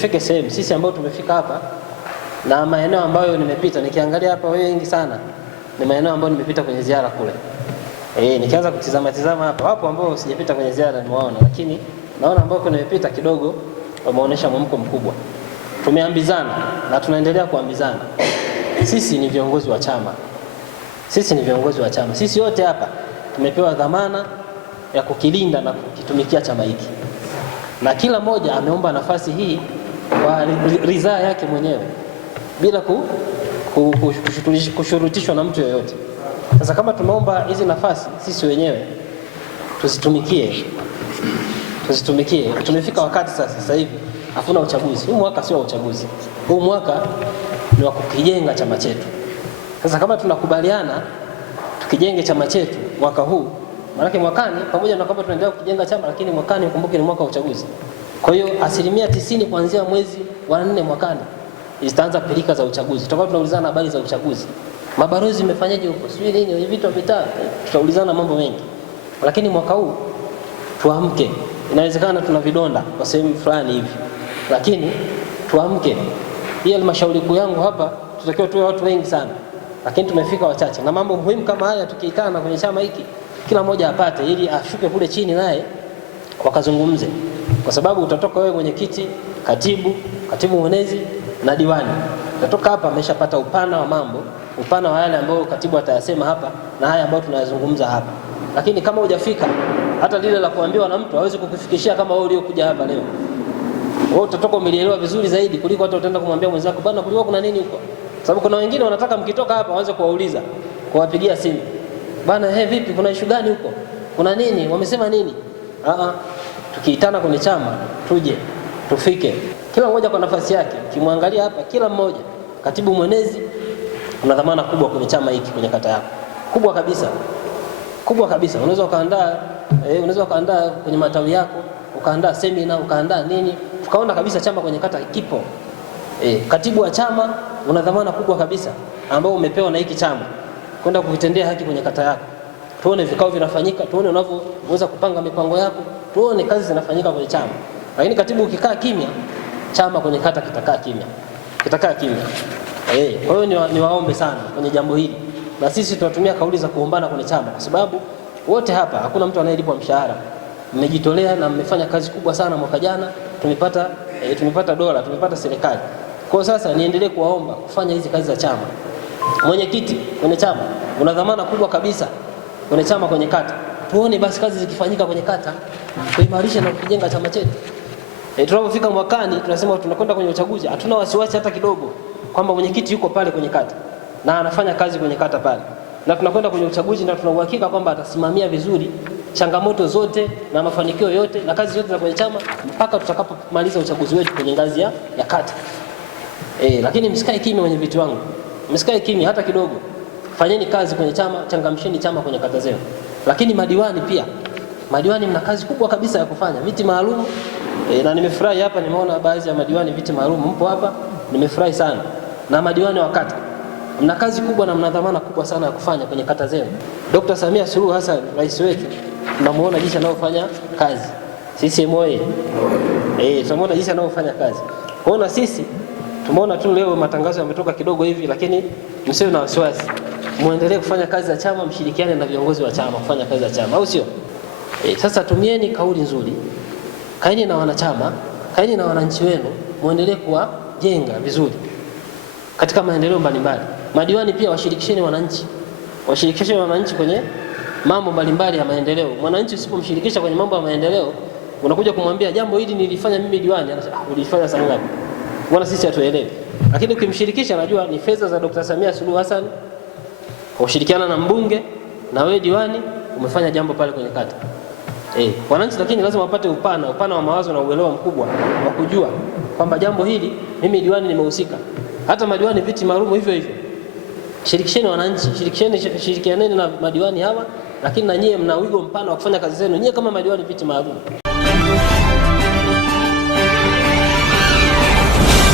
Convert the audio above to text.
tufike sehemu sisi ambao tumefika hapa na maeneo ambayo nimepita, nikiangalia hapa wengi sana ni maeneo ambayo nimepita kwenye ziara kule. Nikianza kutizama hapa, wapo ambao sijapita kwenye ziara nimewaona, lakini naona ambao nimepita kidogo wameonyesha mwamko mkubwa. Tumeambizana na tunaendelea kuambizana. Sisi ni viongozi wa chama. Sisi wote hapa tumepewa dhamana ya kukilinda na kukitumikia chama hiki. Na kila mmoja ameomba nafasi hii kwa ridhaa yake mwenyewe bila kushurutishwa na mtu yoyote. Sasa kama tumeomba hizi nafasi, sisi wenyewe tuzitumikie. Tumefika wakati sasa hivi hakuna uchaguzi. Huu mwaka sio uchaguzi. Huu mwaka ni wa kukijenga chama chetu. Sasa kama tunakubaliana tukijenge chama chetu mwaka huu, maana mwakani pamoja na kwamba tunaendelea kujenga chama, lakini mwakani ukumbuke ni mwaka wa uchaguzi. Kwa hiyo 90% kuanzia mwezi wa 4 mwakani zitaanza pilika za uchaguzi. Tutakuwa tunaulizana habari za uchaguzi. Mabarozi imefanyaje huko? Sijui nini, vitu vitaa. Tutaulizana mambo mengi. Lakini mwaka huu tuamke. Inawezekana tuna vidonda kwa sehemu fulani hivi. Lakini tuamke. Hii halmashauri kuu yangu hapa tutakiwa tuwe watu wengi sana. Lakini tumefika wachache. Na mambo muhimu kama haya tukiitana kwenye chama hiki, kila mmoja apate ili ashuke kule chini naye wakazungumze. Kwa sababu utatoka wewe mwenyekiti, katibu mwenezi na diwani. Utatoka hapa ameshapata upana wa mambo, upana wa yale ambayo katibu atayasema hapa na haya ambayo tunayazungumza hapa. Lakini kama hujafika, hata lile la kuambiwa na mtu hawezi kukufikishia kama wewe uliokuja hapa leo. Wewe utatoka umelielewa vizuri zaidi kuliko hata utaenda kumwambia mwenzako bana kulikuwa kuna nini huko. Sababu kuna wengine wanataka mkitoka hapa waanze kuwauliza, kuwapigia simu. Bana vipi kuna issue gani huko? Kuna nini? Wamesema nini? Tukiitana kwenye chama, tuje, tufike. Kila mmoja kwa nafasi yake. Kimwangalia hapa kila mmoja, katibu mwenezi una dhamana kubwa kwenye chama hiki, kwenye kata yako. Kubwa kabisa. Unaweza ukaandaa kwenye matawi yako, ukaandaa seminar, ukaandaa nini? Tukaona kabisa chama kwenye kata kipo. Katibu wa chama una dhamana kubwa kabisa ambao umepewa na hiki chama kwenda kukitendea haki kwenye kata yako. Tuone vikao vinafanyika, tuone unavyoweza kupanga mipango yako, tuone kazi zinafanyika kwenye chama. Lakini katibu ukikaa kimya, chama kwenye kata kitakaa kimya. Kwa hiyo niwaombe sana kwenye jambo hili. Na sisi tunatumia kauli za kuombana kwenye chama kwa sababu wote hapa hakuna mtu anayelipwa mshahara. Mmejitolea na mmefanya kazi kubwa sana mwaka jana, tumepata dola, tumepata serikali. Kwa sasa niendelee kuwaomba kufanya hizi kazi za chama. Mwenyekiti kwenye chama una dhamana kubwa kabisa kwenye chama, kwenye kata. Tuone basi kazi zikifanyika kwenye kata kuimarisha na kujenga chama chetu. Tunapofika mwakani tunasema tunakwenda kwenye uchaguzi, hatuna wasiwasi hata kidogo kwamba mwenyekiti yuko pale kwenye kata na anafanya kazi kwenye kata pale. Na tunakwenda kwenye uchaguzi na tuna uhakika kwamba atasimamia vizuri changamoto zote na mafanikio yote na kazi zote za kwenye chama mpaka tutakapomaliza uchaguzi wetu kwenye ngazi ya kata. Lakini msikae kimya wenye viti wangu. Msikae kimya hata kidogo. Fanyeni kazi kwenye chama, changamsheni chama kwenye kata zenu. Lakini madiwani pia. Madiwani mna kazi kubwa kabisa ya kufanya. Viti maalum. Na nimefurahi hapa nimeona baadhi ya madiwani viti maalum mpo hapa. Nimefurahi sana. Na madiwani wa kata. Mna kazi kubwa na mna dhamana kubwa sana ya kufanya kwenye kata zenu. Dr. Samia Suluhu Hassan, rais wetu, tunamuona jinsi anavyofanya kazi. Sisi moyo. Tunamuona jinsi anavyofanya kazi. Kwa hiyo na sisi tumeona tu leo matangazo yametoka kidogo hivi, lakini msiwe na wasiwasi. Muendelee kufanya kazi za chama, mshirikiane na viongozi wa chama kufanya kazi za chama, au sio? Sasa tumieni kauli nzuri. Kaeni na wanachama, kaeni na wananchi wenu, muendelee kuwajenga vizuri katika maendeleo mbalimbali. Madiwani pia washirikisheni wananchi. Washirikisheni wananchi kwenye mambo mbalimbali ya maendeleo. Mwananchi usipomshirikisha kwenye mambo ya maendeleo, unakuja kumwambia jambo hili nilifanya mimi diwani, anasema ulifanya sana ngapi? Mbona sisi hatuelewi? Lakini ukimshirikisha anajua ni fedha za Dr. Samia Suluhu Hassan, ushirikiana na mbunge na wewe diwani umefanya jambo pale kwenye kata. Wananchi lakini lazima wapate upana wa mawazo na uelewa mkubwa wa kujua kwamba jambo hili mimi diwani nimehusika. Hata madiwani viti maalum hivyo. Shirikisheni wananchi, shirikianeni na madiwani hawa, lakini na nyie mna wigo mpana wa kufanya kazi zenu. Nyie kama madiwani viti maalum.